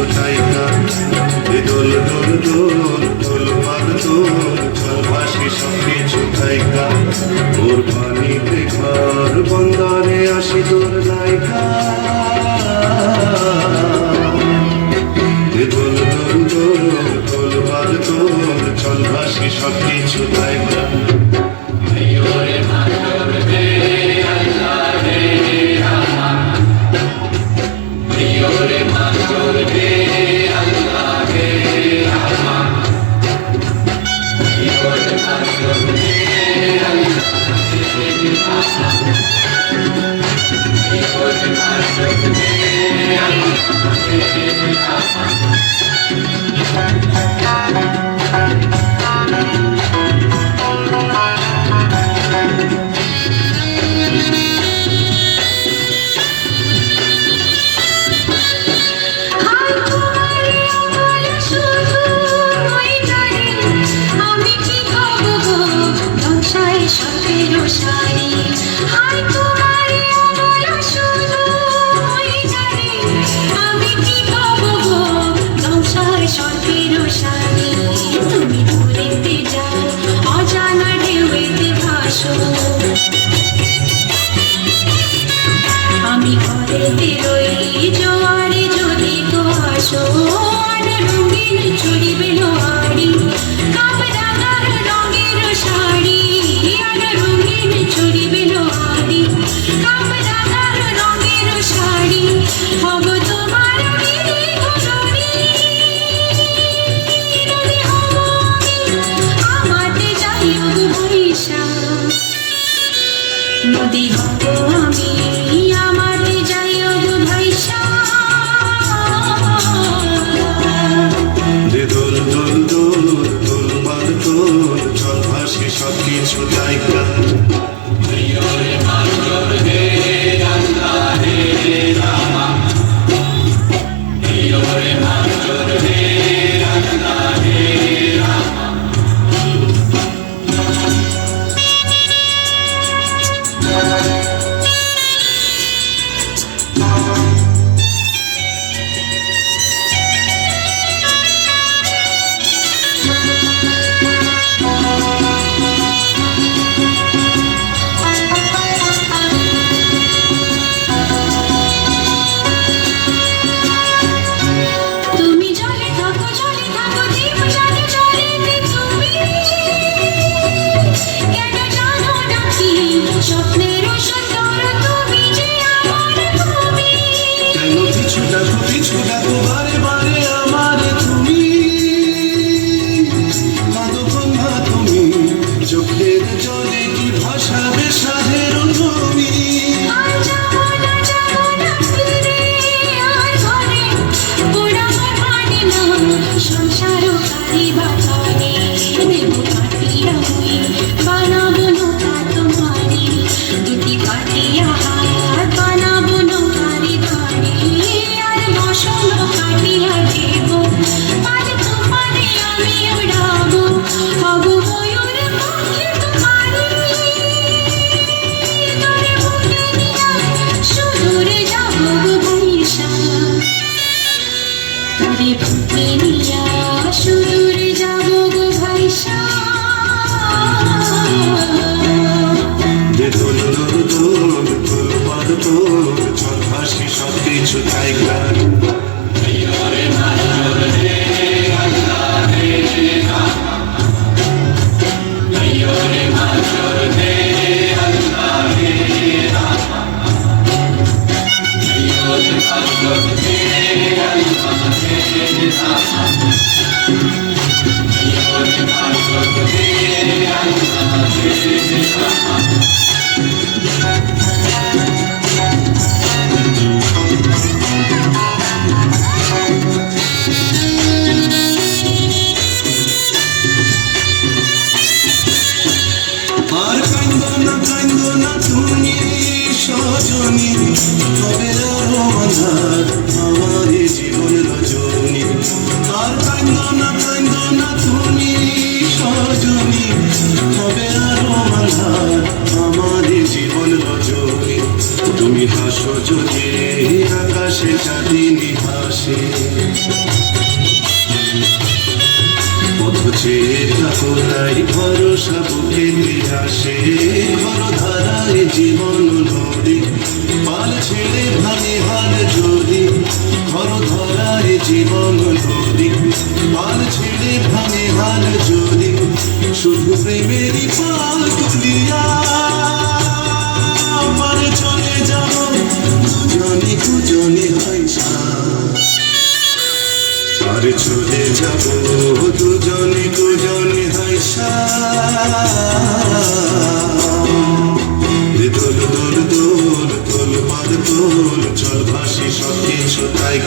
ছুটাইকা দোল দোল দোল দোল পাল দোল চল ভাসি সব কিছু থাইকা ওর পানিতে ঘর বন্দরে আসি তোর নাইকা দোল দোল দোল দোল পাল দোল চল ভাসি সব কিছু থাইকা আমি ঘরেতে রই জোয়ারে যদি তো আসো আর রঙিন চুড়ি বেলোয়ারি কামরাঙার রঙের শাড়ি আর রঙিন চুড়ি বেলোয়ারি কামরাঙার রঙের শাড়ি হব তোমার বিধি ঘরি হব আমাতে যাই বৈশা নদী হব আমি আমাতে যাই ভাইসা দোল দোল দোল দোল পাল দোল চল ভাসি সব কিছু থাইকা স্বপ্নেরও সুন্দর তুমি যে আমার তুমি কেন পিছু ডাকো বারে বারে আমারে তুমি কাঁদো কন্যা তুমি চোখের জলে কি ভাসাবে সাধের তুমি আর যাবো না ফিরে আর ঘরে পোড়াবার মানে না সংসারও কারি বাতানে দেব কাটিয়া হই বানাবো নৌকা তোমারি দুটি কাটিয়া হাত বানাবো নৌকারি ধারে আর বসনো কাটিয়া দেব পার তোমারে আমি উড়াবো হব ময়ূর পাখি তোমারি তোরে বুকে নিয়া সুদূরে যাবো ভাইসা তোরে বুকে নিয়া সুদূরে যাবো গো ভাইসা দোল দোল দোল দোল পাল দোল চল ভাসি সব কিছু থাইকা আর কান্দো না তুমি সজনী হবে আরো আঁধার আমার জীবন রজনী আর কান্দো না তুমি সজনী হবে আরো আঁধার আমার জীবন রজনী তুমি হাসো যদি আকাশে চাঁদিনী হাসে চেয়ে থাকো তাই ভরসা বুকেতে আসে ঘর ধারায় জীবন নদী পাল ছেড়ে ভাঙে হাল যদি ঘর ধারায় জীবন নদী পাল ছেড়ে ভাঙে হাল যদি শুধু প্রেমেরই পাল তুলিয়া পারে চলে যাব দুজনে দুজনে হয় আর চলে যাব দুজনে দুজনে হাইসা দোল দোল দোল দোল পাদ দোল চল ভাসি সব কিছু তাই